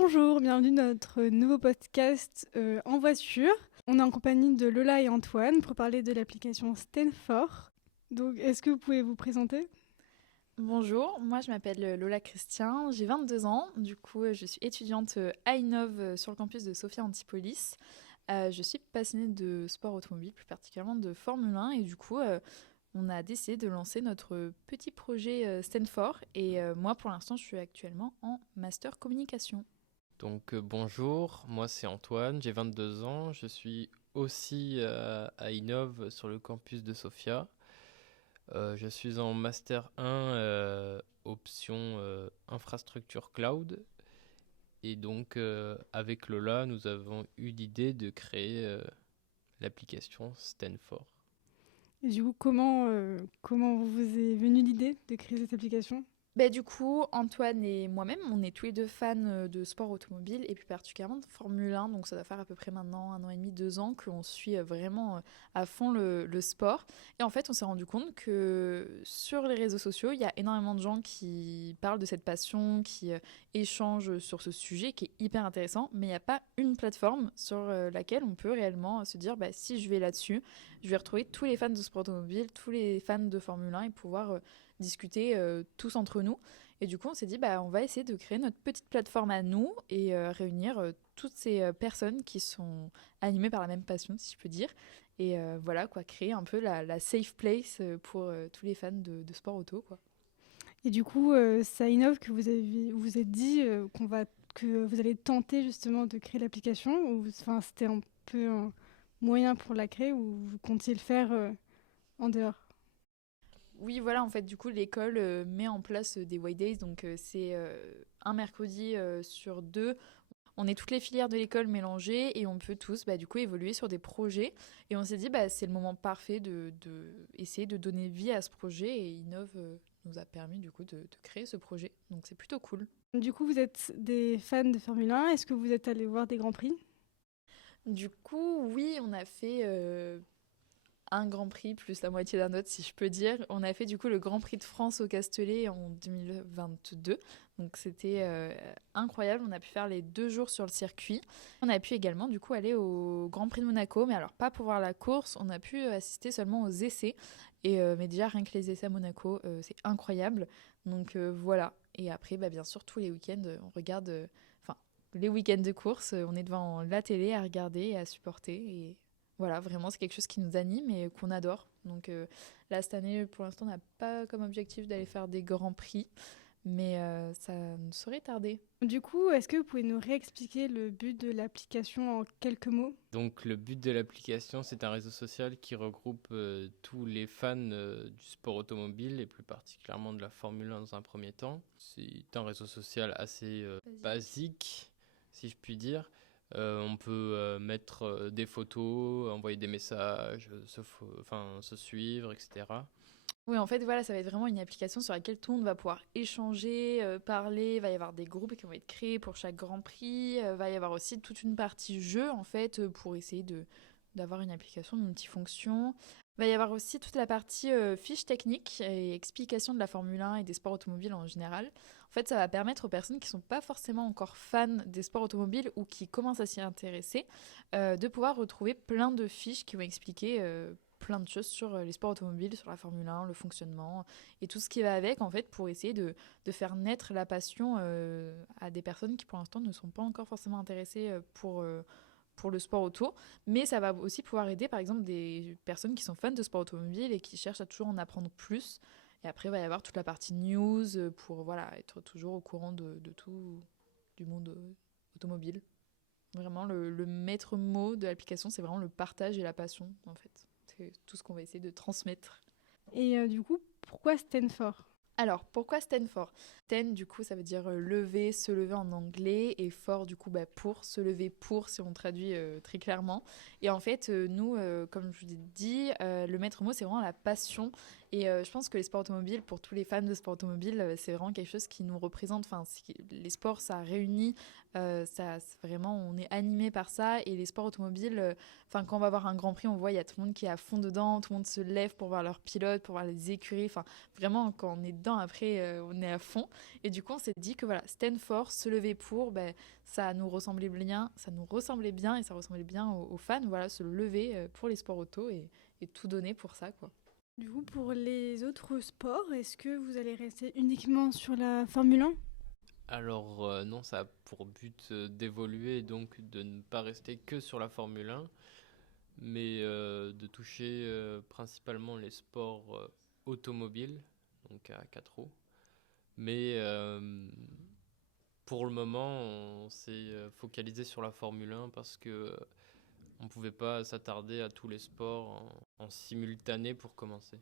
Bonjour, bienvenue dans notre nouveau podcast en voiture. On est en compagnie de Lola et Antoine pour parler de l'application Stenfor. Donc, est-ce que vous pouvez vous présenter? Bonjour, moi je m'appelle Lola Christian, j'ai 22 ans, du coup je suis étudiante à Innov sur le campus de Sophia Antipolis. Je suis passionnée de sport automobile, plus particulièrement de Formule 1 et du coup on a décidé de lancer notre petit projet Stenfor et moi pour l'instant je suis actuellement en master communication. Bonjour, moi c'est Antoine, j'ai 22 ans, je suis aussi à Innov sur le campus de Sofia. Je suis en Master 1 option infrastructure cloud et avec Lola nous avons eu l'idée de créer l'application Stenfor. Et du coup, comment vous est venue l'idée de créer cette application? Bah, du coup, Antoine et moi-même, on est tous les deux fans de sport automobile et plus particulièrement de Formule 1. Donc, ça doit faire à peu près maintenant 1 an et demi, 2 ans qu'on suit vraiment à fond le sport. Et en fait, on s'est rendu compte que sur les réseaux sociaux, il y a énormément de gens qui parlent de cette passion, qui échangent sur ce sujet qui est hyper intéressant. Mais il n'y a pas une plateforme sur laquelle on peut réellement se dire bah, si je vais là-dessus, je vais retrouver tous les fans de sport automobile, tous les fans de Formule 1 et pouvoir discuter tous entre nous. Et du coup, on s'est dit, bah, on va essayer de créer notre petite plateforme à nous et réunir toutes ces personnes qui sont animées par la même passion, si je peux dire. Et voilà, quoi, créer un peu la safe place pour tous les fans de sport auto, quoi. Et du coup, c'est à Innov que vous êtes dit que vous allez tenter justement de créer l'application ou enfin, c'était un peu un moyen pour la créer ou vous comptiez le faire en dehors? Oui, voilà, en fait, du coup, l'école met en place des White Days, donc c'est un mercredi sur deux. On est toutes les filières de l'école mélangées et on peut tous bah, du coup évoluer sur des projets. Et on s'est dit bah, c'est le moment parfait de essayer de donner vie à ce projet et Innov nous a permis du coup de créer ce projet. Donc c'est plutôt cool. Du coup, vous êtes des fans de Formule 1. Est-ce que vous êtes allés voir des grands prix? Du coup, oui, on a fait un Grand Prix plus la moitié d'un autre, si je peux dire. On a fait du coup le Grand Prix de France au Castellet en 2022. Donc c'était incroyable. On a pu faire les 2 jours sur le circuit. On a pu également du coup aller au Grand Prix de Monaco, mais alors pas pour voir la course. On a pu assister seulement aux essais. Mais déjà rien que les essais à Monaco, c'est incroyable. Donc voilà. Et après, bah, bien sûr, tous les week-ends, on regarde. Enfin, les week-ends de course, on est devant la télé à regarder et à supporter. Et voilà, vraiment, c'est quelque chose qui nous anime et qu'on adore. Donc là, cette année, pour l'instant, on n'a pas comme objectif d'aller faire des grands prix, mais ça ne saurait tarder. Du coup, est-ce que vous pouvez nous réexpliquer le but de l'application en quelques mots? Donc le but de l'application c'est un réseau social qui regroupe tous les fans du sport automobile et plus particulièrement de la Formule 1 dans un premier temps. C'est un réseau social assez basique si je puis dire. On peut mettre des photos, envoyer des messages, se suivre, etc. Oui, en fait, voilà, ça va être vraiment une application sur laquelle tout le monde va pouvoir échanger, parler. Il va y avoir des groupes qui vont être créés pour chaque Grand Prix. Il va y avoir aussi toute une partie jeu, en fait, pour essayer d'avoir une application multifonction. Il va y avoir aussi toute la partie fiche technique et explication de la Formule 1 et des sports automobiles en général. En fait, ça va permettre aux personnes qui ne sont pas forcément encore fans des sports automobiles ou qui commencent à s'y intéresser de pouvoir retrouver plein de fiches qui vont expliquer plein de choses sur les sports automobiles, sur la Formule 1, le fonctionnement et tout ce qui va avec, en fait, pour essayer de faire naître la passion à des personnes qui, pour l'instant, ne sont pas encore forcément intéressées pour le sport auto. Mais ça va aussi pouvoir aider, par exemple, des personnes qui sont fans de sport automobile et qui cherchent à toujours en apprendre plus. Et après, il va y avoir toute la partie news pour voilà, être toujours au courant de tout du monde automobile. Vraiment, le maître mot de l'application, c'est vraiment le partage et la passion, en fait. C'est tout ce qu'on va essayer de transmettre. Et du coup, pourquoi Stenfor? Alors, pourquoi Stanford? Sten, du coup, ça veut dire lever, se lever en anglais, et fort, du coup, bah, pour, se lever pour, si on traduit très clairement. Et en fait, nous, comme je vous ai dit, le maître mot, c'est vraiment la passion Et je pense que les sports automobiles, pour tous les fans de sport automobile, c'est vraiment quelque chose qui nous représente. Enfin, les sports, ça réunit, vraiment, on est animé par ça. Et les sports automobiles, quand on va voir un Grand Prix, on voit il y a tout le monde qui est à fond dedans, tout le monde se lève pour voir leurs pilotes, pour voir les écuries. Enfin, vraiment, quand on est dedans, après, on est à fond. Et du coup, on s'est dit que voilà, stand for, se lever pour, ça nous ressemblait bien, et ça ressemblait bien aux fans. Voilà, se lever pour les sports auto et tout donner pour ça, quoi. Du coup, pour les autres sports, est-ce que vous allez rester uniquement sur la Formule 1? Alors non, ça a pour but d'évoluer et donc de ne pas rester que sur la Formule 1, mais de toucher principalement les sports automobiles, donc à 4 roues. Mais pour le moment, on s'est focalisé sur la Formule 1 parce que on ne pouvait pas s'attarder à tous les sports en simultané pour commencer.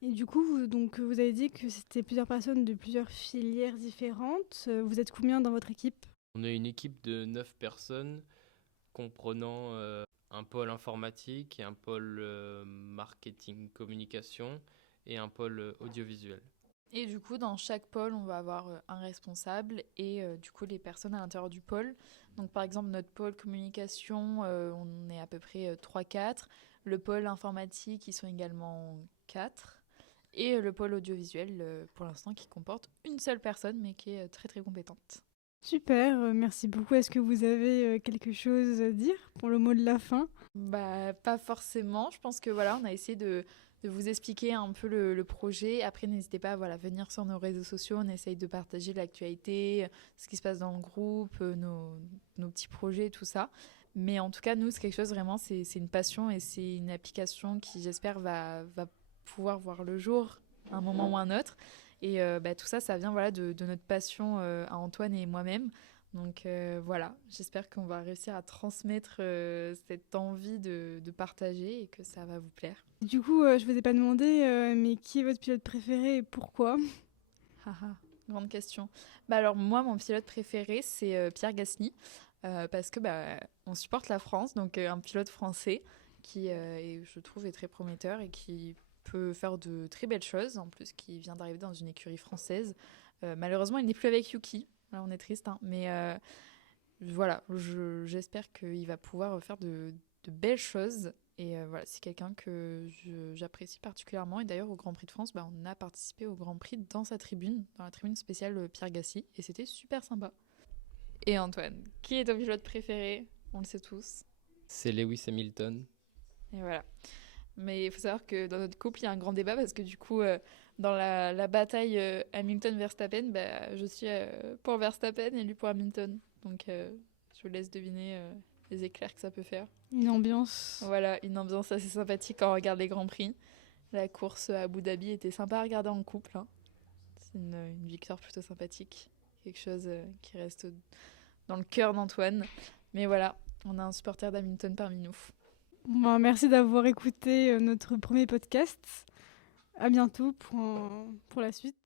Et du coup, vous avez dit que c'était plusieurs personnes de plusieurs filières différentes. Vous êtes combien dans votre équipe? On est une équipe de 9 personnes comprenant un pôle informatique et un pôle marketing communication et un pôle audiovisuel. Et du coup, dans chaque pôle, on va avoir un responsable et du coup, les personnes à l'intérieur du pôle. Donc, par exemple, notre pôle communication, on est à peu près 3-4. Le pôle informatique, ils sont également 4. Et le pôle audiovisuel, pour l'instant, qui comporte une seule personne, mais qui est très, très compétente. Super, merci beaucoup. Est-ce que vous avez quelque chose à dire pour le mot de la fin? Pas forcément. Je pense que voilà, on a essayé de vous expliquer un peu le projet. Après, n'hésitez pas à venir sur nos réseaux sociaux. On essaye de partager l'actualité, ce qui se passe dans le groupe, nos petits projets, tout ça. Mais en tout cas, nous, c'est quelque chose vraiment, c'est une passion et c'est une application qui, j'espère, va pouvoir voir le jour à un moment ou un autre. Et tout ça, ça vient de notre passion à Antoine et moi-même. Donc voilà, j'espère qu'on va réussir à transmettre cette envie de partager et que ça va vous plaire. Du coup, je vous ai pas demandé, mais qui est votre pilote préféré et pourquoi? Grande question. Alors moi, mon pilote préféré, c'est Pierre Gasly, parce que on supporte la France, donc un pilote français qui, je trouve, est très prometteur et qui peut faire de très belles choses, en plus qui vient d'arriver dans une écurie française. Malheureusement, il n'est plus avec Yuki. Là, on est triste, hein, mais voilà, j'espère qu'il va pouvoir faire de belles choses. Et voilà, c'est quelqu'un que j'apprécie particulièrement. Et d'ailleurs, au Grand Prix de France, on a participé au Grand Prix dans sa tribune, dans la tribune spéciale Pierre Gasly, et c'était super sympa. Et Antoine, qui est ton pilote préféré? On le sait tous. C'est Lewis Hamilton. Et voilà. Mais il faut savoir que dans notre couple, il y a un grand débat parce que du coup, dans la bataille Hamilton-Verstappen, je suis pour Verstappen et lui pour Hamilton. Donc, je vous laisse deviner les éclairs que ça peut faire. Une ambiance. Voilà, une ambiance assez sympathique quand on regarde les Grands Prix. La course à Abu Dhabi était sympa à regarder en couple, hein. C'est une victoire plutôt sympathique. Quelque chose qui reste dans le cœur d'Antoine. Mais voilà, on a un supporter d'Hamilton parmi nous. Merci d'avoir écouté notre premier podcast. À bientôt pour la suite.